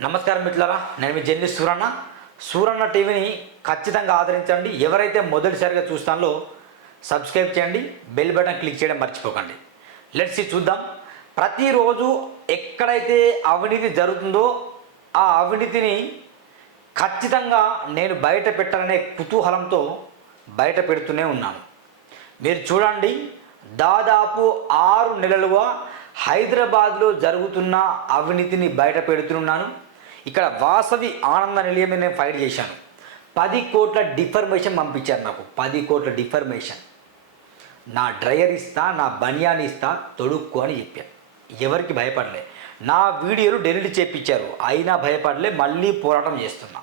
నమస్కారం మిత్రులారా నేను మీ జెన్ని సూరన్న. సూరన్న టీవీని ఖచ్చితంగా ఆదరించండి. ఎవరైతే మొదటిసారిగా చూస్తానో సబ్స్క్రైబ్ చేయండి బెల్ బటన్ క్లిక్ చేయడం మర్చిపోకండి. లెట్స్ చూద్దాం. ప్రతిరోజు ఎక్కడైతే అవినీతి జరుగుతుందో ఆ అవినీతిని ఖచ్చితంగా నేను బయట పెట్టాలనే కుతూహలంతో బయట పెడుతూనే ఉన్నాను. మీరు చూడండి దాదాపు ఆరు నెలలుగా హైదరాబాద్లో జరుగుతున్న అవినీతిని బయట పెడుతున్నాను. ఇక్కడ వాసవి ఆనంద నిలయమే నేను ఫైట్ చేశాను. పది కోట్ల డిఫర్మేషన్ పంపించారు నాకు. పది కోట్ల డిఫర్మేషన్. నా డ్రైయర్ ఇస్తా నా బనియాని ఇస్తా తొడుక్కు అని చెప్పాను ఎవరికి భయపడలే. నా వీడియోలు డెలిట్ చేపించారు. అయినా భయపడలే మళ్ళీ పోరాటం చేస్తున్నా.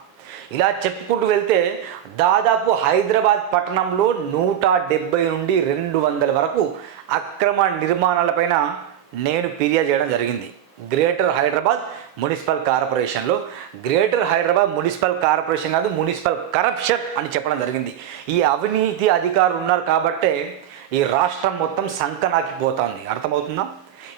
ఇలా చెప్పుకుంటూ వెళ్తే దాదాపు హైదరాబాద్ పట్టణంలో నూట డెబ్బై నుండి రెండు వందల వరకు అక్రమ నిర్మాణాలపైన నేను ఫిర్యాదు చేయడం జరిగింది. గ్రేటర్ హైదరాబాద్ మున్సిపల్ కార్పొరేషన్లో. గ్రేటర్ హైదరాబాద్ మున్సిపల్ కార్పొరేషన్ కాదు మున్సిపల్ కరప్షన్ అని చెప్పడం జరిగింది. ఈ అవినీతి అధికారులు ఉన్నారు కాబట్టే ఈ రాష్ట్రం మొత్తం సంకనాకిపోతుంది. అర్థమవుతుందా?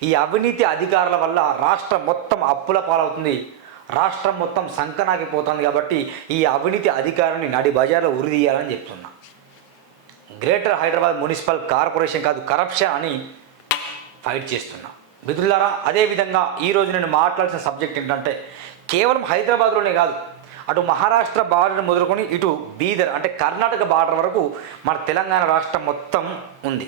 ఈ అవినీతి అధికారుల వల్ల రాష్ట్రం మొత్తం అప్పుల పాలవుతుంది. రాష్ట్రం మొత్తం సంకనాకిపోతుంది కాబట్టి ఈ అవినీతి అధికారిని నడి బజార్లో ఉరిదీయాలని చెప్తున్నా. గ్రేటర్ హైదరాబాద్ మున్సిపల్ కార్పొరేషన్ కాదు కరప్షన్ అని ఫైట్ చేస్తున్నా. మిత్రులారా అదేవిధంగా ఈరోజు నేను మాట్లాడిన సబ్జెక్ట్ ఏంటంటే కేవలం హైదరాబాద్లోనే కాదు అటు మహారాష్ట్ర బార్డర్ మొదలుకొని ఇటు బీదర్ అంటే కర్ణాటక బార్డర్ వరకు మన తెలంగాణ రాష్ట్రం మొత్తం ఉంది.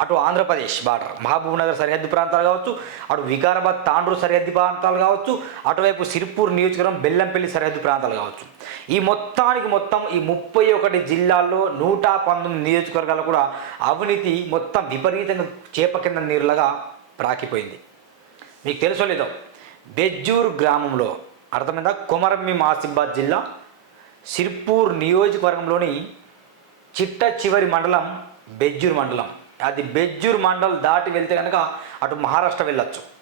అటు ఆంధ్రప్రదేశ్ బార్డర్. మహబూబ్ నగర్ సరిహద్దు ప్రాంతాలు కావచ్చు అటు వికారాబాద్ తాండ్రూ సరిహద్దు ప్రాంతాలు కావచ్చు అటువైపు సిరిపూర్ నియోజకవర్గం బెల్లంపల్లి సరిహద్దు ప్రాంతాలు కావచ్చు. ఈ మొత్తానికి మొత్తం ఈ ముప్పై ఒకటి జిల్లాల్లో నూట పంతొమ్మిది నియోజకవర్గాలు కూడా అవినీతి మొత్తం విపరీతంగా చేప కింద నీరులాగా ప్రాకిపోయింది. మీకు తెలుసో లేదో బెజ్జూర్ గ్రామంలో అర్థమైందా? కొమరమ్మి మాసిబాద్ జిల్లా సిర్పూర్ నియోజకవర్గంలోని చిట్ట చివరి మండలం బెజ్జూర్ మండలం. అది బెజ్జూర్ మండలం దాటి వెళ్తే కనుక అటు మహారాష్ట్ర వెళ్ళొచ్చు.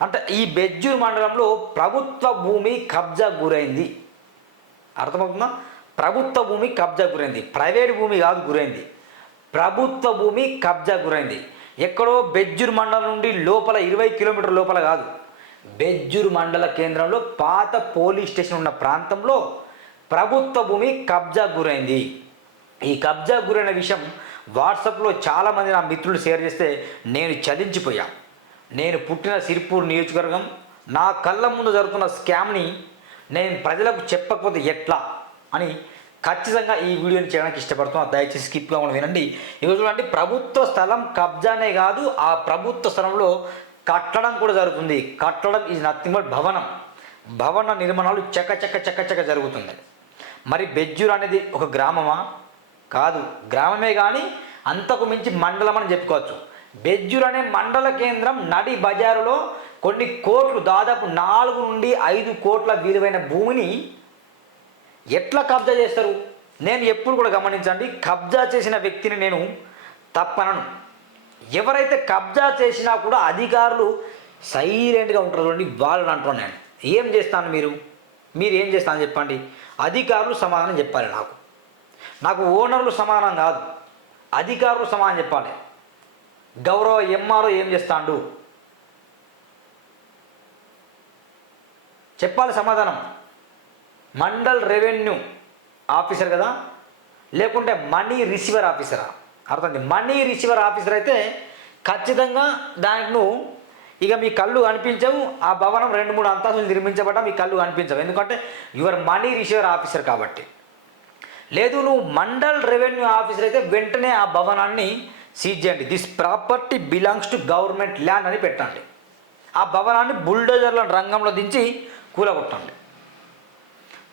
అంటే ఈ బెజ్జూర్ మండలంలో ప్రభుత్వ భూమి కబ్జా గురైంది. అర్థమవుతుందా? ప్రభుత్వ భూమి కబ్జా గురైంది. ప్రైవేట్ భూమి కాదు గురైంది. ప్రభుత్వ భూమి కబ్జా గురైంది. ఎక్కడో బెజ్జూర్ మండలం నుండి లోపల ఇరవై కిలోమీటర్ లోపల కాదు. బెజ్జూర్ మండల కేంద్రంలో పాత పోలీస్ స్టేషన్ ఉన్న ప్రాంతంలో ప్రభుత్వ భూమి కబ్జా గురైంది. ఈ కబ్జా గురైన విషయం వాట్సాప్లో చాలామంది నా మిత్రులు షేర్ చేస్తే నేను చదించిపోయా నేను పుట్టిన సిరిపూర్ నియోజకవర్గం నా కళ్ళ ముందు జరుగుతున్న స్కామ్ని నేను ప్రజలకు చెప్పకపోతే ఎట్లా అని ఖచ్చితంగా ఈ వీడియోని చేయడానికి ఇష్టపడుతున్నా. దయచేసి స్కిప్ కాకుండా వినండి. ఈరోజు చూడండి ప్రభుత్వ స్థలం కబ్జానే కాదు ఆ ప్రభుత్వ స్థలంలో కట్టడం కూడా జరుగుతుంది. కట్టడం ఈజ్ నథింగ్ బట్ భవనం. భవన నిర్మాణాలు చక్క చక్క చక్క చక్క జరుగుతుంది మరి బెజ్జూర్ అనేది ఒక గ్రామమా? కాదు గ్రామమే కానీ అంతకు మించి మండలం అని చెప్పుకోవచ్చు. బెజ్జూర్ అనే మండల కేంద్రం నడి బజారులో కొన్ని కోట్లు దాదాపు నాలుగు నుండి ఐదు కోట్ల విలువైన భూమిని ఎట్లా కబ్జా చేస్తారు? నేను ఎప్పుడు కూడా గమనించండి కబ్జా చేసిన వ్యక్తిని నేను తప్పనను. ఎవరైతే కబ్జా చేసినా కూడా అధికారులు సైలెంట్గా ఉంటారు చూడండి వాళ్ళని అంటున్నాను నేను ఏం చేస్తాను మీరు? మీరు ఏం చేస్తాను చెప్పండి. అధికారులు సమాధానం చెప్పాలి నాకు. నాకు ఓనర్లు సమానం కాదు అధికారులు సమానం చెప్పాలి. గౌరవ ఎంఆర్ఓ ఏం చేస్తాడు? చెప్పాలి సమాధానం. మండల్ రెవెన్యూ ఆఫీసర్ కదా? లేకుంటే మనీ రిసీవర్ ఆఫీసరా? అర్థం మనీ రిసీవర్ ఆఫీసర్ అయితే ఖచ్చితంగా దానికి నువ్వు ఇక మీ కళ్ళు కనిపించవు ఆ భవనం రెండు మూడు అంతస్తులు నిర్మించబడ్డా మీ కళ్ళు కనిపించవు. ఎందుకంటే యువర్ మనీ రిసీవర్ ఆఫీసర్ కాబట్టి. లేదు నువ్వు మండల్ రెవెన్యూ ఆఫీసర్ అయితే వెంటనే ఆ భవనాన్ని సీజ్ చేయండి. This property belongs to government land అని పెట్టండి. ఆ భవనాన్ని బుల్డోజర్ల రంగంలో దించి కూలగొట్టండి.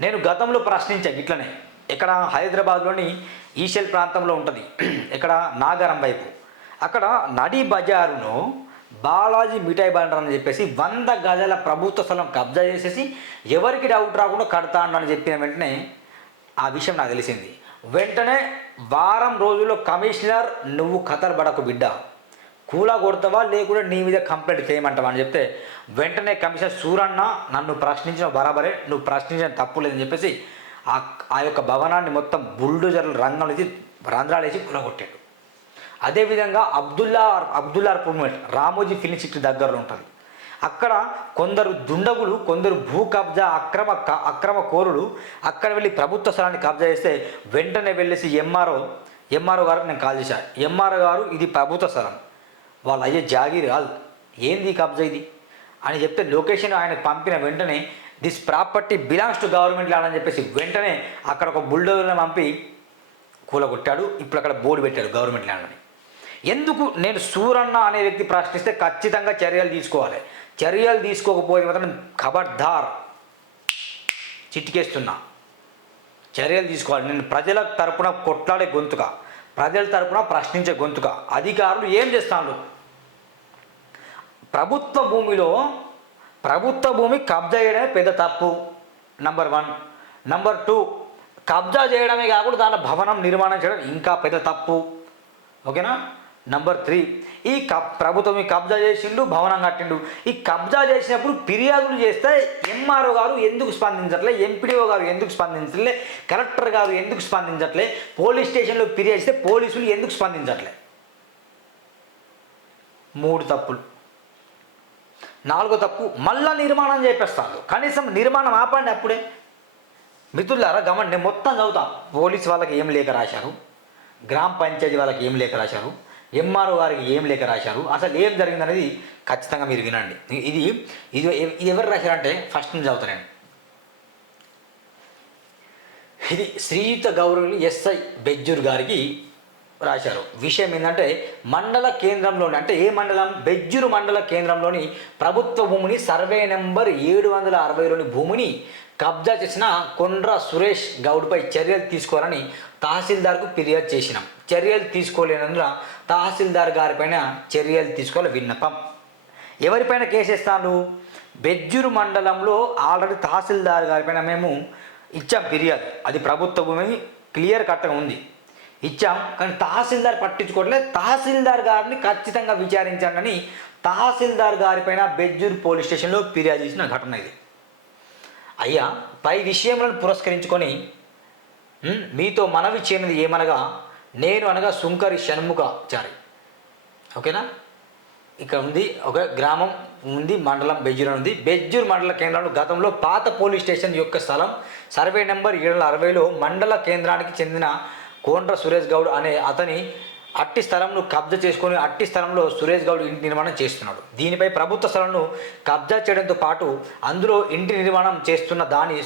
నేను గతంలో ప్రశ్నించాను ఇట్లనే. ఇక్కడ హైదరాబాద్లోని ఈషల్ ప్రాంతంలో ఉంటుంది. ఇక్కడ నాగారం వైపు. అక్కడ నడి బజారును బాలాజీ మిఠాయి బండర్ అని చెప్పేసి వంద గజాల ప్రభుత్వ స్థలం కబ్జా చేసేసి ఎవరికి డౌట్ రాకుండా కడతాను అని చెప్పిన వెంటనే ఆ విషయం నాకు తెలిసింది. వెంటనే వారం రోజుల్లో కమిషనర్ నువ్వు ఖతర్ పడకు బిడ్డ. కూలా కొడతావా? లేకుంటే నీ మీద కంప్లైంట్ చేయమంటావా? అని చెప్తే వెంటనే కమిషనర్ సూరన్న నన్ను ప్రశ్నించిన బరాబరే నువ్వు ప్రశ్నించిన తప్పు లేదని చెప్పేసి ఆ ఆ యొక్క భవనాన్ని మొత్తం బుల్డోజర్లు రంగం నుంచి రంధ్రాలు వేసి కూలగొట్టాడు. అదేవిధంగా అబ్దుల్లా అబ్దుల్లాపూర్ రామోజీ ఫిలిం సిటీ దగ్గరలో ఉంటుంది. అక్కడ కొందరు దుండగులు కొందరు భూ కబ్జా అక్రమ క- అక్రమ కోరులు అక్కడ వెళ్ళి ప్రభుత్వ స్థలాన్ని కబ్జా చేస్తే వెంటనే వెళ్ళేసి ఎంఆర్ఓ ఎంఆర్ఓ గారికి నేను కాల్ చేశాను ఎంఆర్ఓ గారు ఇది ప్రభుత్వ స్థలం. వాళ్ళు అయ్యే జాగీర్ కాదు. ఏంది కబ్జా ఇది? అని చెప్తే లొకేషన్ ఆయనకు పంపిన వెంటనే this property belongs to government land అని చెప్పేసి వెంటనే అక్కడ ఒక బుల్డోజర్ని పంపి కూలగొట్టాడు. ఇప్పుడు అక్కడ బోర్డు పెట్టాడు గవర్నమెంట్ ల్యాండ్ అని ఎందుకు నేను సూరన్న అనే వ్యక్తి ప్రశ్నిస్తే ఖచ్చితంగా చర్యలు తీసుకోవాలి. చర్యలు తీసుకోకపోతే మాత్రం ఖబర్దార్. చిట్టికేస్తున్నా చర్యలు తీసుకోవాలి. నేను ప్రజల తరపున కొట్లాడే గొంతుక ప్రజల తరపున ప్రశ్నించే గొంతుక అధికారులు ఏం చేస్తాను ప్రభుత్వ భూమిలో ప్రభుత్వ భూమి కబ్జా చేయడమే పెద్ద తప్పు. నంబర్ వన్ నంబర్ టూ కబ్జా చేయడమే కాకుండా దాని భవనం నిర్మాణం చేయడం ఇంకా పెద్ద తప్పు. ఓకేనా? నంబర్ త్రీ ఈ కబ్ ప్రభుత్వం ఈ కబ్జా చేసిండు భవనం కట్టిండు. ఈ కబ్జా చేసినప్పుడు ఫిర్యాదులు చేస్తే ఎంఆర్ఓ గారు ఎందుకు స్పందించట్లే ఎంపీడీఓ గారు ఎందుకు స్పందించట్లే కలెక్టర్ గారు ఎందుకు స్పందించట్లే పోలీస్ స్టేషన్లో ఫిర్యాదు చేస్తే పోలీసులు ఎందుకు స్పందించట్లే? మూడు తప్పులు. నాలుగో తప్పు మళ్ళా నిర్మాణం చేపిస్తారు. కనీసం నిర్మాణం ఆపండి అప్పుడే. మిత్రులారా గమని నేను మొత్తం చదువుతా. పోలీస్ వాళ్ళకి ఏం లేఖ రాశారు? గ్రామ పంచాయతీ వాళ్ళకి ఏం లేఖ రాశారు? ఎంఆర్ఓ గారికి ఏం లేఖ రాశారు? అసలు ఏం జరిగిందనేది ఖచ్చితంగా మీరు వినండి. ఇది ఇది ఇది ఎవరు రాశారంటే ఫస్ట్ నుంచి చదువుతా నేను. ఇది శ్రీయుత గౌరవులు ఎస్ఐ బెజ్జూర్ గారికి రాశారు. విషయం ఏంటంటే మండల కేంద్రంలోని అంటే ఏ మండలం? బెజ్జూరు మండల కేంద్రంలోని ప్రభుత్వ భూమిని సర్వే నెంబర్ ఏడు వందల అరవైలోని భూమిని కబ్జా చేసిన కొండ్ర సురేష్ గౌడ్పై చర్యలు తీసుకోవాలని తహసీల్దార్కు ఫిర్యాదు చేసినాం. చర్యలు తీసుకోలేనందున తహసీల్దార్ గారిపైన చర్యలు తీసుకోవాలి విన్నపం. ఎవరిపైన కేసేస్తాను బెజ్జూరు మండలంలో ఆల్రెడీ తహసీల్దార్ గారిపైన మేము ఇచ్చాం ఫిర్యాదు. అది ప్రభుత్వ భూమి క్లియర్ కట్గా ఉంది. ఇచ్చాం కానీ తహసీల్దార్ పట్టించుకోవట్లేదు తహసీల్దార్ గారిని ఖచ్చితంగా విచారించండి తహసీల్దార్ గారిపైన బెజ్జూరు పోలీస్ స్టేషన్లో ఫిర్యాదు చేసిన ఘటన ఇది. అయ్యా పై విషయములను పురస్కరించుకొని మీతో మనవి చేయనిది ఏమనగా నేను అనగా సుంకరి షణ్ముఖాచారి ఓకేనా? ఇక్కడ ఉంది ఒక గ్రామం ఉంది మండలం బెజ్జూర్ ఉంది. బెజ్జూర్ మండల కేంద్రంలో గతంలో పాత పోలీస్ స్టేషన్ యొక్క స్థలం. సర్వే నెంబర్ ఏడు వందల అరవైలో మండల కేంద్రానికి చెందిన కోండ్ర సురేష్ గౌడ్ అనే అతని అట్టి స్థలంను కబ్జా చేసుకొని అట్టి స్థలంలో సురేష్ గౌడ్ ఇంటి నిర్మాణం చేస్తున్నాడు. దీనిపై ప్రభుత్వ స్థలంను కబ్జా చేయడంతో పాటు అందులో ఇంటి నిర్మాణం చేస్తున్న దాని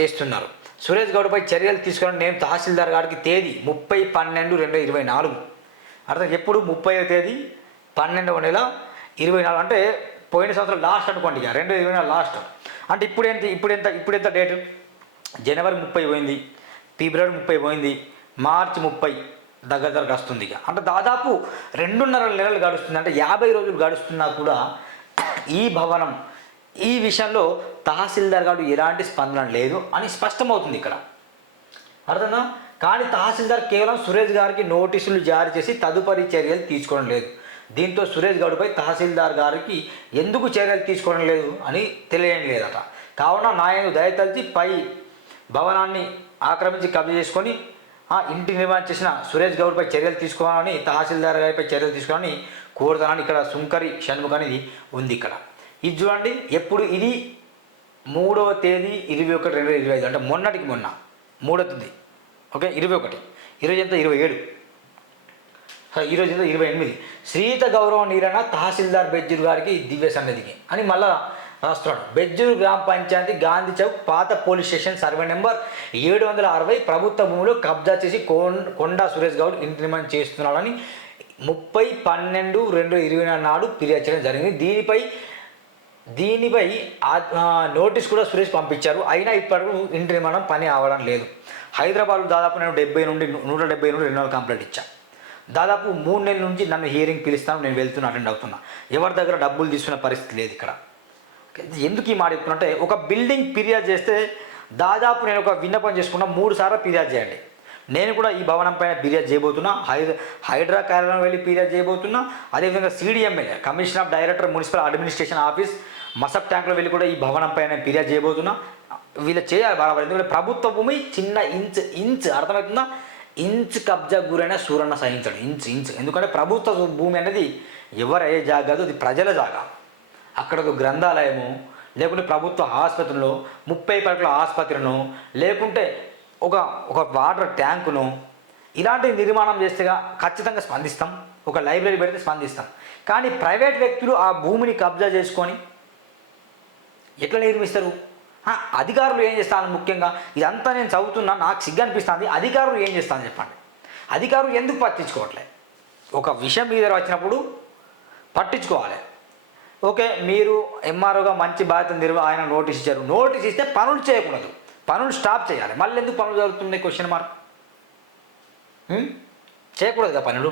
చేస్తున్నారు. సురేష్ గౌడ్పై చర్యలు తీసుకుని నేను తహసీల్దార్ గారికి తేదీ ముప్పై పన్నెండు రెండు ఇరవై నాలుగు. అర్థం? ఎప్పుడు ముప్పై తేదీ? పన్నెండవ నెల ఇరవై నాలుగు. అంటే పోయిన సంవత్సరం లాస్ట్ అనుకోండి ఇక. రెండు ఇరవై నాలుగు లాస్ట్. అంటే ఇప్పుడు ఎంత ఇప్పుడు ఎంత ఇప్పుడు ఎంత డేటు? జనవరి ముప్పై పోయింది ఫిబ్రవరి ముప్పై పోయింది మార్చి ముప్పై దగ్గర దగ్గరకు వస్తుంది ఇక. అంటే దాదాపు రెండున్నర నెలలు గడుస్తుంది. అంటే యాభై రోజులు గడుస్తున్నా కూడా ఈ భవనం ఈ విషయంలో తహసీల్దార్ గారు ఎలాంటి స్పందన లేదు అని స్పష్టమవుతుంది ఇక్కడ. అర్థనా కానీ తహసీల్దార్ కేవలం సురేష్ గారికి నోటీసులు జారీ చేసి తదుపరి చర్యలు తీసుకోవడం లేదు. దీంతో సురేష్ గౌడ్పై తహసీల్దార్ గారికి ఎందుకు చర్యలు తీసుకోవడం లేదు అని తెలియడం లేదట. కావున నాయను దయతలిచి పై భవనాన్ని ఆక్రమించి కబ్జా చేసుకొని ఆ ఇంటి నిర్మాణం చేసిన సురేష్ గౌడ్పై చర్యలు తీసుకోవాలని తహసీల్దార్ గారిపై చర్యలు తీసుకోవాలని కోరుతానని ఇక్కడ సుంకరి షణ్ముఖ్ అనేది ఉంది ఇక్కడ. ఇది చూడండి ఎప్పుడు ఇది మూడవ తేదీ ఇరవై ఒకటి రెండు వేల ఇరవై ఐదు. అంటే మొన్నటికి మొన్న. మూడో తేదీ ఓకే ఇరవై ఒకటి. ఈరోజు ఎంత ఇరవై ఏడు. ఈరోజు ఎంత ఇరవై ఎనిమిది. శ్రీత గౌరవ నీరణ తహసీల్దార్ బెజ్జూర్ గారికి దివ్య సన్నిధికి అని మళ్ళా రాస్తున్నాడు. బెజ్జూర్ గ్రామ పంచాయతీ గాంధీ చౌక్ పాత పోలీస్ స్టేషన్ సర్వే నెంబర్ ఏడు వందల అరవై. ప్రభుత్వ భూమిలో కబ్జా చేసి కోన్ కొండా సురేష్ గౌడ్ ఇంటి నిర్మాణం చేస్తున్నాడని ముప్పై పన్నెండు రెండు ఇరవై నాలుగు నాడు ఫిర్యాదు చేయడం జరిగింది. దీనిపై దీనిపై నోటీస్ కూడా సురేష్ పంపించారు. అయినా ఇప్పటివరకు ఇంటి నిర్మాణం పని అవడం లేదు. హైదరాబాద్లో దాదాపు నేను డెబ్బై నుండి నూట డెబ్బై నుండి రెండు వందల కంప్లైంట్ ఇచ్చా. దాదాపు మూడు నెలల నుంచి నన్ను హియరింగ్ పిలుస్తాను నేను వెళ్తున్నా అటెండ్ అవుతున్నా. ఎవరి దగ్గర డబ్బులు తీసుకునే పరిస్థితి లేదు ఇక్కడ. ఎందుకు ఈ మాట చెప్తున్నంటే ఒక బిల్డింగ్ ఫిర్యాదు చేస్తే దాదాపు నేను ఒక విన్నపం చేసుకున్నా మూడు సార్లు ఫిర్యాదు చేయండి. నేను కూడా ఈ భవనం పైన ఫిర్యాదు చేయబోతున్నా హైద హైడ్రా కార్యాలయం వెళ్ళి ఫిర్యాదు చేయబోతున్నా అదేవిధంగా CDML commission of director municipal administration office Masab ట్యాంక్లో వెళ్ళి కూడా ఈ భవనం పైన ఫిర్యాదు చేయబోతున్నా. వీళ్ళు చేయాలి బరాబర్ ఎందుకంటే ప్రభుత్వ భూమి చిన్న ఇంచ్ ఇంచ్. అర్థమవుతుందా? ఇంచ్ కబ్జా గురైన సూరన్న సహించడు. Inch inch. ఎందుకంటే ప్రభుత్వ భూమి అనేది ఎవరు అయ్యే జాగా కాదు అది ప్రజల జాగా. అక్కడ ఒక గ్రంథాలయము లేకుంటే ప్రభుత్వ ఆసుపత్రిలో ముప్పై పడకల ఆసుపత్రిను లేకుంటే ఒక ఒక వాటర్ ట్యాంకును ఇలాంటి నిర్మాణం చేస్తేగా ఖచ్చితంగా స్పందిస్తాం. ఒక లైబ్రరీ పెడితే స్పందిస్తాం. కానీ ప్రైవేట్ వ్యక్తులు ఆ భూమిని కబ్జా చేసుకొని ఎట్లా నిర్మిస్తారు? అధికారులు ఏం చేస్తాను ముఖ్యంగా? ఇదంతా నేను చదువుతున్నా నాకు సిగ్గు అనిపిస్తుంది అధికారులు ఏం చేస్తాను చెప్పండి? అధికారులు ఎందుకు పట్టించుకోవట్లే? ఒక విషయం మీద వచ్చినప్పుడు పట్టించుకోవాలి. ఓకే మీరు ఎంఆర్ఓగా మంచి బాధ్యత నిర్వ ఆయన నోటీస్ ఇచ్చారు. నోటీస్ ఇస్తే పనులు చేయకూడదు. పనులు స్టాప్ చేయాలి. మళ్ళీ ఎందుకు పనులు జరుగుతున్నాయి? క్వశ్చన్ మార్క్ చేయకూడదు కదా పనులు?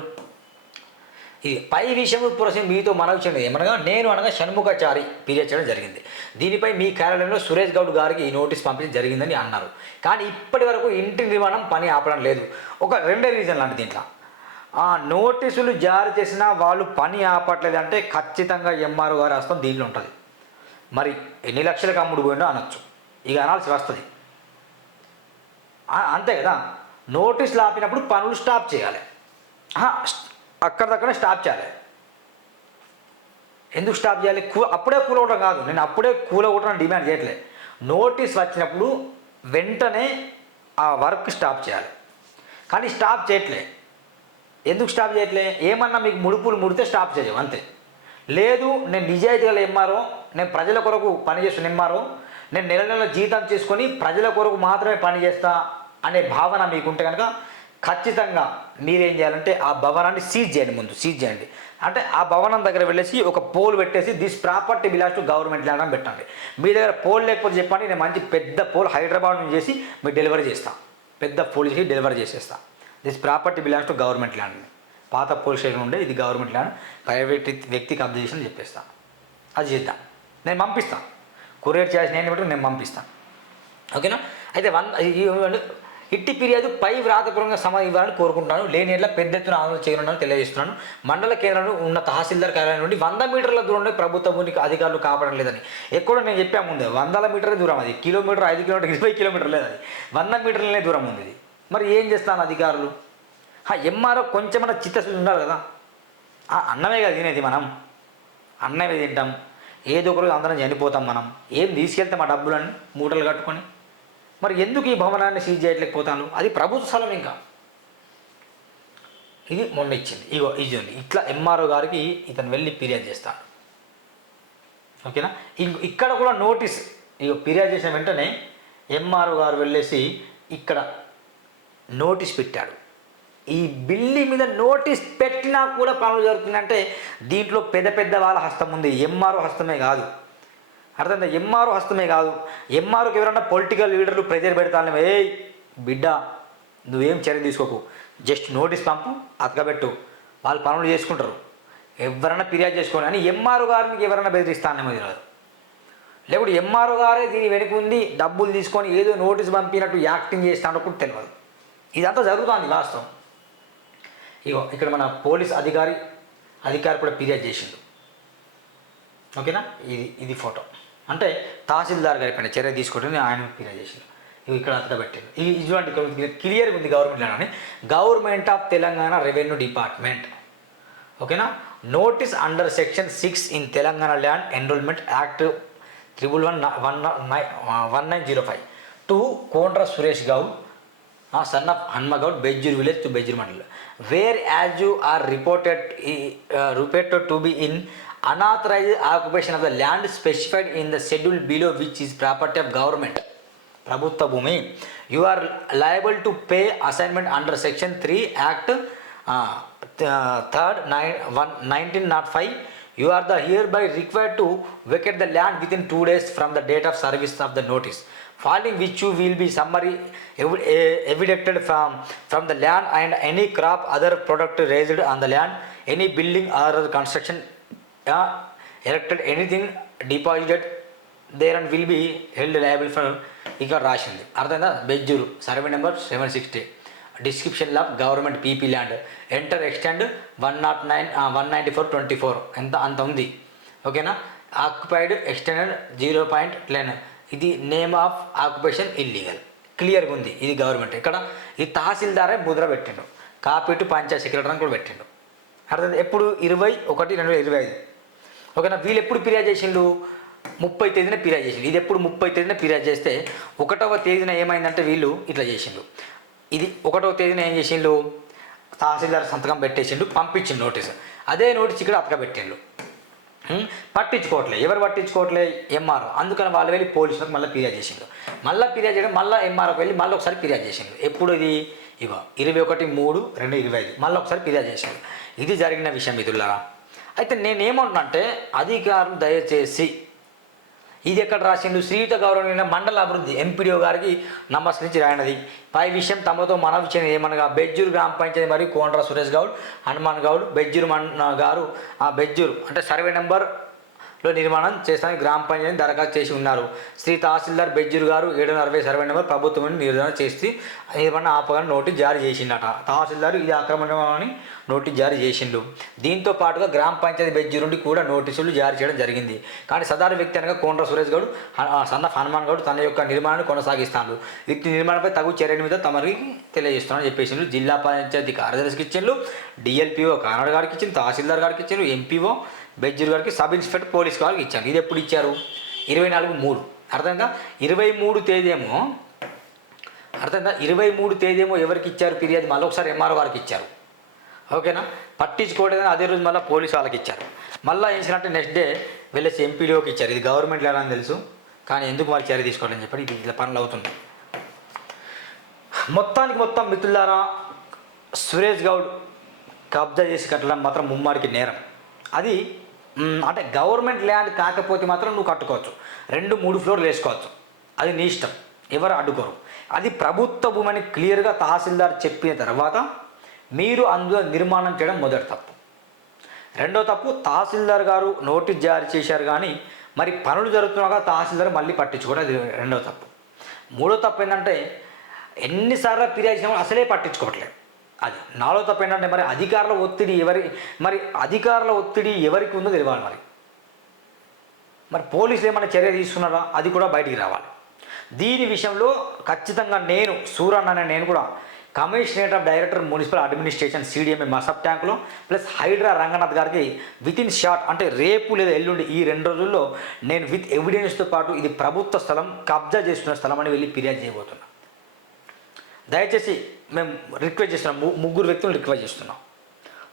ఇది పై విషయం పురసం మీతో మనవి చేయడం ఏమనగా నేను అనగా షణ్ముఖాచారి ఫిర్యాదు చేయడం జరిగింది. దీనిపై మీ కార్యాలయంలో సురేష్ గౌడ్ గారికి ఈ నోటీస్ పంపించడం జరిగిందని అన్నారు. కానీ ఇప్పటి వరకు ఇంటి నిర్మాణం పని ఆపడం లేదు. ఒక రెండే రీజన్ లాంటి దీంట్లో. ఆ నోటీసులు జారీ చేసినా వాళ్ళు పని ఆపట్లేదు అంటే ఖచ్చితంగా ఎంఆర్ఓ గారి హస్తం దీనిలో ఉంటుంది. మరి ఎన్ని లక్షలకు అమ్ముడు పోయిండో అనొచ్చు. ఇక అనాల్సి వస్తుంది. అంతే కదా. నోటీసులు ఆపినప్పుడు పనులు స్టాప్ చేయాలి. అక్కడిదక్కడే స్టాప్ చేయాలి. ఎందుకు స్టాప్ చేయాలి? కూ అప్పుడే కూలవటం కాదు. నేను అప్పుడే కూలగొట్టడం డిమాండ్ చేయట్లే. నోటీస్ వచ్చినప్పుడు వెంటనే ఆ వర్క్ స్టాప్ చేయాలి. కానీ స్టాప్ చేయట్లే. ఎందుకు స్టాప్ చేయట్లే? ఏమన్నా మీకు ముడుపులు ముడితే స్టాప్ చేయవు అంతే. లేదు నేను నిజాయితీగా ఎమ్మారో నేను ప్రజల కొరకు పనిచేస్తున్న ఎమ్మారో నేను నెల నెల జీతం చేసుకొని ప్రజల కొరకు మాత్రమే పనిచేస్తా అనే భావన మీకుంటే కనుక ఖచ్చితంగా మీరేం చేయాలంటే ఆ భవనాన్ని సీజ్ చేయండి ముందు సీజ్ చేయండి. అంటే ఆ భవనం దగ్గర వెళ్ళేసి ఒక పోల్ పెట్టేసి this property belongs to government land అని పెట్టండి. మీ దగ్గర పోల్ లేకపోతే చెప్పండి నేను మంచి పెద్ద పోల్ హైదరాబాద్ నుంచి చేసి మీరు డెలివరీ చేస్తాను పెద్ద పోల్ చేసి డెలివరీ చేసేస్తా. This property belongs to government land. పాత పోలీస్ స్టేషన్ ఉండే ఇది గవర్నమెంట్ ల్యాండ్. ప్రైవేట్ వ్యక్తికి అబ్జర్వేషన్ చెప్పేస్తాను అది చేద్దాం నేను పంపిస్తాను కొరియర్ చేసిన నేను పెట్టి నేను పంపిస్తాను ఓకేనా? అయితే వన్ ఈ- ఇట్టి ఫిర్యాదు పై వ్రాతపూర్వకంగా సమ ఇవ్వాలని కోరుకుంటున్నాను. లేని ఎట్లా పెద్ద ఎత్తున ఆందోళన చేయనున్నాను తెలియజేస్తున్నాను. మండల కేంద్రంలో ఉన్న తహసీల్దార్ కార్యాలయం నుండి వంద మీటర్ల దూరంలో ప్రభుత్వ భూమికి అధికారులు కాపాడడం లేదని. ఎక్కడో నేను చెప్పా ముందే వందల మీటర్ల దూరం అది. కిలోమీటర్ ఐదు కిలోమీటర్ ఇరవై కిలోమీటర్ లేదు అది. వంద మీటర్లనే దూరం ఉంది మరి ఏం చేస్తాను అధికారులు? ఎంఆర్ఓ కొంచెమన్నా చిత్తశుద్ధి ఉండాలి కదా. ఆ, అన్నమే కదా తినేది మనం. అన్నమే తింటాం. ఏదో ఒక రోజు అందరం చనిపోతాం మనం. ఏం తీసుకెళ్తాం ఆ డబ్బులని మూటలు కట్టుకొని మరి ఎందుకు ఈ భవనాన్ని సీజ్ చేయట్లేకపోతాను? అది ప్రభుత్వ స్థలం ఇంకా. ఇది మొన్న ఇచ్చింది. ఇగో ఇది ఇట్లా ఎంఆర్ఓ గారికి ఇతను వెళ్ళి ఫిర్యాదు చేస్తాను ఓకేనా? ఇక్కడ కూడా నోటీస్. ఇగో ఫిర్యాదు చేసిన వెంటనే ఎంఆర్ఓ గారు వెళ్ళేసి ఇక్కడ నోటీస్ పెట్టాడు. ఈ బిల్లి మీద నోటీస్ పెట్టినా కూడా పనులు జరుగుతుందంటే దీంట్లో పెద్ద పెద్ద వాళ్ళ హస్తం ఉంది. ఎంఆర్ఓ హస్తమే కాదు. అర్థమైందా? ఎంఆర్ హస్తమే కాదు. ఎంఆర్కి ఎవరన్నా పొలిటికల్ లీడర్లు ప్రెజర్ పెడతాను ఏ బిడ్డ నువ్వేం చర్య తీసుకోకు. జస్ట్ నోటీస్ పంపు అతకబెట్టు. వాళ్ళు పనులు చేసుకుంటారు. ఎవరైనా ఫిర్యాదు చేసుకోండి. అని ఎంఆర్ఓ గారిని ఎవరైనా బెదిరిస్తానేమో తెలియదు. లేకుంటే ఎంఆర్ గారే దీని వెనుక ఉంది డబ్బులు తీసుకొని ఏదో నోటీస్ పంపినట్టు యాక్టింగ్ చేస్తాను కూడా తెలియదు. ఇదంతా జరుగుతుంది వాస్తవం. ఇగో ఇక్కడ మన పోలీస్ అధికారి అధికారి కూడా ఫిర్యాదు చేసిండు. ఓకేనా? ఇది ఇది ఫోటో. అంటే తహసీల్దార్ గారి పైన చర్య తీసుకుంటే ఆయన ఫిర్యాదు చేసిండు ఇవి ఇక్కడ అంతా పెట్టింది ఇది ఇది చూడండి క్లియర్గా ఉంది గవర్నమెంట్ అని. Government of Telangana revenue department. ఓకేనా? Notice under section six in Telangana land enrollment act triple one one nine one nine zero five. To Kondra Suresh Goud son of Hanmagoud Bejjur village to Bejjur mandal. Whereas you are reported reported to be in unauthorised occupation of the land specified in the schedule below which is property of government ప్రభుత్వ భూమి you are liable to pay assignment under section three act third nine one nineteen not five you are the hereby required to vacate the land within two days from the date of service of the notice following which you will be summary evi- eh, evicted from from the land and any crop other product raised on the land any building erected anything deposited there and will be held liable for ఇంకా ఇక్కడ రాసింది. అర్థమైందా? Bejjur survey number seven sixty. Description of government PP land. Enter extend one not nine one ninety four twenty four. ఎంత అంత ఉంది. ఓకేనా? Occupied extended zero point ten ఇది name of occupation illegal. క్లియర్గా ఉంది. ఇది గవర్నమెంట్. ఇక్కడ ఈ తహసీల్దారే ముద్ర పెట్టిండు. కాపీ టు పంచాయత్ సెక్రటరీ అని కూడా పెట్టిండు. అర్థం ఎప్పుడు? ఇరవై ఒకటి రెండు వేల ఇరవై ఐదు. ఓకేనా వీళ్ళు ఎప్పుడు ఫిర్యాదు చేసిండు ముప్పై తేదీన ఫిర్యాదు చేసిండు ఇది ఎప్పుడు ముప్పై తేదీన ఫిర్యాదు చేస్తే ఒకటవ తేదీన ఏమైందంటే వీళ్ళు ఇట్లా చేసిండు ఇది ఒకటవ తేదీన ఏం చేసిండు తహసీల్దార్ సంతకం పెట్టేసిండు పంపించిండు నోటీసు. అదే నోటీస్ ఇక్కడ అతకబెట్టిండు పట్టించుకోవట్లేదు పట్టించుకోవట్లే. ఎవరు పట్టించుకోవట్లే? ఎంఆర్ఓ. అందుకని వాళ్ళు వెళ్ళి పోలీసులకు మళ్ళీ ఫిర్యాదు చేసిండు మళ్ళీ ఫిర్యాదు చేయడం మళ్ళీ ఎంఆర్ఓకి వెళ్ళి మళ్ళీ ఒకసారి ఫిర్యాదు చేసిండు ఎప్పుడు ఇది? ఇవ ఇరవై ఒకటి మూడు రెండు ఇరవై ఐదు. మళ్ళీ ఒకసారి ఫిర్యాదు చేసిండు ఇది జరిగిన విషయం ఇదులారా అయితే నేనేమంటున్నా అధికారులు దయచేసి ఇది ఎక్కడ రాసిండు? శ్రీయుత గౌరవమైన మండల అభివృద్ధి ఎంపీడీఓ గారికి నమస్కరించి రాయినది. పై విషయం తమతో మనవి చేయని ఏమనగా బెజ్జూరు గ్రామ పంచాయతీ మరియు కోండ్ర సురేష్ గౌడ్ హనుమాన్ గౌడ్ బెజ్జూరు మన్ గారు ఆ బెజ్జూరు అంటే సర్వే నెంబర్ లో నిర్మాణం చేస్తానికి గ్రామ పంచాయతీ దరఖాస్తు చేసి ఉన్నారు. శ్రీ తహసీల్దార్ బెజ్జూరు గారు ఏడు అరవై సర్వే నెంబర్ ప్రభుత్వం నిర్ధారణ చేసి నిర్మాణ ఆపగానే నోటీస్ జారీ చేసిండట తహసీల్దారు ఇది ఆక్రమణమని నోటీస్ జారీ చేసిండు. దీంతో పాటుగా గ్రామ పంచాయతీ బెజ్జూరు నుండి కూడా నోటీసులు జారీ చేయడం జరిగింది. కానీ సదారు వ్యక్తి అనగా కోండ్ర సురేష్ గౌడ్ సన్న హనుమాన్ గౌడ్ తన యొక్క నిర్మాణాన్ని కొనసాగిస్తాడు. వ్యక్తి నిర్మాణంపై తగు చర్యల మీద తమరికి తెలియజేస్తున్నారని చెప్పేసిండు. జిల్లా పంచాయతీ కార్యదర్శికి ఇచ్చిండు డిఎల్పిఓ కానాడు గారికి ఇచ్చిండు తహసీల్దార్ గారికి ఇచ్చిండు ఎంపీఓ బెజ్జూర్ గారికి సబ్ ఇన్స్పెక్టర్ పోలీస్ గారికి ఇచ్చాను ఇది ఎప్పుడు ఇచ్చారు? ఇరవై నాలుగు మూడు. అర్థంగా ఇరవై మూడు తేదీ ఏమో అర్థంగా ఇరవై మూడు తేదీ ఏమో ఎవరికి ఇచ్చారు ఫిర్యాదు? మళ్ళీ ఒకసారి ఎంఆర్ఓ గారికి ఇచ్చారు. ఓకేనా? పట్టించుకోవడం అదే రోజు మళ్ళీ పోలీసు వాళ్ళకి ఇచ్చారు. మళ్ళీ ఏం నెక్స్ట్ డే వెళ్ళేసి ఎంపీడీఓకి ఇచ్చారు. ఇది గవర్నమెంట్ లేదని తెలుసు కానీ ఎందుకు మరి చర్య తీసుకోవాలని చెప్పి ఇది ఇట్లా పనులు అవుతుంది మొత్తానికి మొత్తం మిత్రులారా సురేష్ గౌడ్ కబ్జా చేసి కట్టడం మాత్రం ముమ్మాడికి నేరం. అది అంటే గవర్నమెంట్ ల్యాండ్ కాకపోతే మాత్రం నువ్వు కట్టుకోవచ్చు. రెండు మూడు ఫ్లోర్లు వేసుకోవచ్చు. అది నీ ఇష్టం. ఎవరు అడ్డుకోరు. అది ప్రభుత్వ భూమి అని క్లియర్గా తహసీల్దార్ చెప్పిన తర్వాత మీరు అందులో నిర్మాణం చేయడం మొదటి తప్పు. రెండో తప్పు తహసీల్దార్ గారు నోటీస్ జారీ చేశారు కానీ మరి పనులు జరుగుతున్నాగా తహసీల్దార్ మళ్ళీ పట్టించుకోవడం అది రెండో తప్పు. మూడో తప్పు ఏంటంటే ఎన్నిసార్లు ఫిర్యాదు చేసినా అసలే పట్టించుకోవట్లేదు. అది నాలో తప్ప ఏంటంటే మరి అధికారుల ఒత్తిడి ఎవరి మరి అధికారుల ఒత్తిడి ఎవరికి ఉందో తెలియాలి మరి. మరి పోలీసులు ఏమైనా చర్య తీసుకున్నారా? అది కూడా బయటికి రావాలి. దీని విషయంలో ఖచ్చితంగా నేను సూరన్ అనే నేను కూడా commissionerate of director municipal administration CDMA Masab ట్యాంకులో plus Hydraa Ranganath గారికి విత్ ఇన్ షార్ట్ అంటే రేపు లేదా ఎల్లుండి ఈ రెండు రోజుల్లో నేను విత్ ఎవిడెన్స్తో పాటు ఇది ప్రభుత్వ స్థలం కబ్జా చేస్తున్న స్థలం అని వెళ్ళి ఫిర్యాదు చేయబోతున్నా. దయచేసి మేము రిక్వెస్ట్ చేస్తున్నాం. ముగ్గురు వ్యక్తులు రిక్వెస్ట్ చేస్తున్నాం.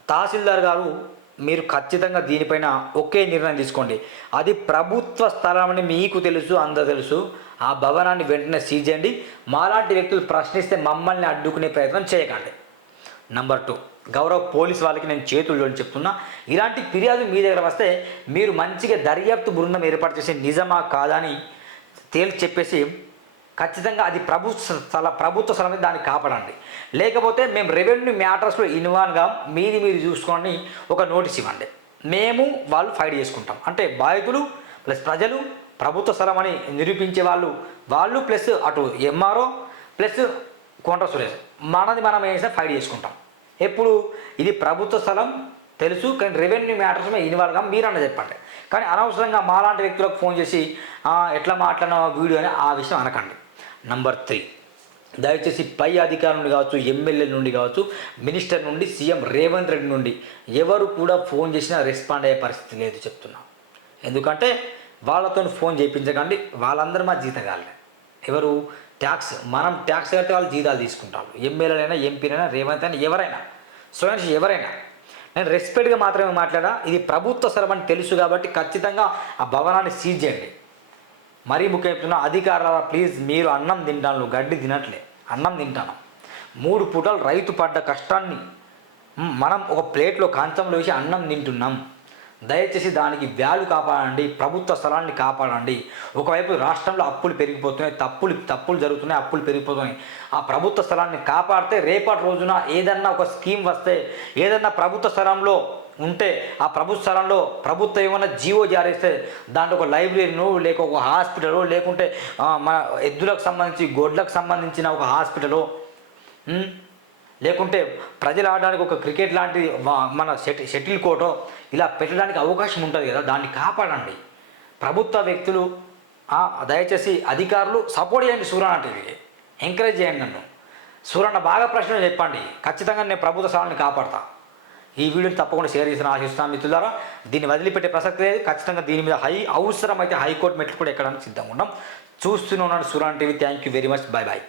తహసీల్దార్ గారు మీరు ఖచ్చితంగా దీనిపైన ఒకే నిర్ణయం తీసుకోండి. అది ప్రభుత్వ స్థలం అని మీకు తెలుసు అందరూ తెలుసు. ఆ భవనాన్ని వెంటనే సీజ్ చేయండి. మాలాంటి వ్యక్తులు ప్రశ్నిస్తే మమ్మల్ని అడ్డుకునే ప్రయత్నం చేయకండి. నంబర్ టూ గౌరవ పోలీస్ వాళ్ళకి నేను చేతుల్లో చెప్తున్నా. ఇలాంటి ఫిర్యాదు మీ దగ్గర వస్తే మీరు మంచిగా దర్యాప్తు బృందం ఏర్పాటు చేసి నిజమా కాదా అని తేల్చి చెప్పేసి ఖచ్చితంగా అది ప్రభుత్వ స్థల ప్రభుత్వ స్థలం దాన్ని కాపాడండి. లేకపోతే మేము రెవెన్యూ మ్యాటర్స్లో ఇన్వాల్వ్గా మీది మీరు చూసుకొని ఒక నోటీస్ ఇవ్వండి. మేము వాళ్ళు ఫైట్ చేసుకుంటాం. అంటే బాధితులు ప్లస్ ప్రజలు ప్రభుత్వ స్థలం అని నిరూపించే వాళ్ళు వాళ్ళు ప్లస్ అటు ఎంఆర్ఓ ప్లస్ కోంట్ర సురేష్. మనది మనం ఏం ఫైట్ చేసుకుంటాం. ఎప్పుడు? ఇది ప్రభుత్వ స్థలం తెలుసు కానీ రెవెన్యూ మ్యాటర్స్ మీద ఇన్వాల్వ్గా మీరన్న చెప్పండి. కానీ అనవసరంగా మాలాంటి వ్యక్తులకు ఫోన్ చేసి ఎట్లా మాట్లాడిన వీడియో అని ఆ విషయం అనకండి. నంబర్ త్రీ దయచేసి పై అధికారుల నుండి కావచ్చు ఎమ్మెల్యే నుండి కావచ్చు మినిస్టర్ నుండి సీఎం రేవంత్ రెడ్డి నుండి ఎవరు కూడా ఫోన్ చేసినా రెస్పాండ్ అయ్యే పరిస్థితి లేదు చెప్తున్నా. ఎందుకంటే వాళ్ళతో ఫోన్ చేయించకండి వాళ్ళందరూ మా జీతగాళ్ళే. ఎవరు ట్యాక్స్ మనం ట్యాక్స్ కడితే వాళ్ళు జీతాలు తీసుకుంటారు. ఎమ్మెల్యేలైనా ఎంపీలైనా రేవంత్ అయినా ఎవరైనా స్వయం ఎవరైనా. నేను రెస్పెక్ట్గా మాత్రమే మాట్లాడా ఇది ప్రభుత్వ స్థలం అని తెలుసు కాబట్టి ఖచ్చితంగా ఆ భవనాన్ని సీజ్ చేయండి. మరీ ముఖ్యం చెప్తున్నా అధికారుల ప్లీజ్ మీరు అన్నం తింటాను గడ్డి తినట్లే. అన్నం తింటాను. మూడు పూటలు రైతు పడ్డ కష్టాన్ని మనం ఒక ప్లేట్లో కాంచంలో వేసి అన్నం తింటున్నాం. దయచేసి దానికి వ్యాలు కాపాడండి ప్రభుత్వ స్థలాన్ని కాపాడండి. ఒకవైపు రాష్ట్రంలో అప్పులు పెరిగిపోతున్నాయి తప్పులు తప్పులు జరుగుతున్నాయి అప్పులు పెరిగిపోతున్నాయి. ఆ ప్రభుత్వ స్థలాన్ని కాపాడితే రేపటి రోజున ఏదన్నా ఒక స్కీమ్ వస్తే ఏదన్నా ప్రభుత్వ స్థలంలో ఉంటే ఆ ప్రభుత్వ స్థలంలో ప్రభుత్వం ఏమైనా జీవో జారిస్తే దాంట్లో ఒక లైబ్రరీను లేక ఒక హాస్పిటల్ లేకుంటే మన ఎద్దులకు సంబంధించి గొడ్లకు సంబంధించిన ఒక హాస్పిటలు లేకుంటే ప్రజలు ఆడడానికి ఒక క్రికెట్ లాంటి మన షటిల్ షటిల్ కోర్టు ఇలా పెట్టడానికి అవకాశం ఉంటుంది కదా దాన్ని కాపాడండి. ప్రభుత్వ వ్యక్తులు దయచేసి అధికారులు సపోర్ట్ చేయండి సూరణ టీవీకి ఎంకరేజ్ చేయండి నన్ను. సూరన్న బాగా ప్రశ్నలు చెప్పండి. ఖచ్చితంగా నేను ప్రభుత్వ స్థలాన్ని కాపాడతా. ఈ వీడియోని తప్పకుండా షేర్ చేసిన ఆశిస్తున్నాను మిత్రులారా దీన్ని వదిలిపెట్టే ప్రసక్తి లేదు. ఖచ్చితంగా దీని మీద హై అవసరమైతే హైకోర్టు మెట్లు కూడా ఎక్కడానికి సిద్ధంగా ఉన్నాం. చూస్తూనే ఉన్నాను Suran TV. Thank you very much bye bye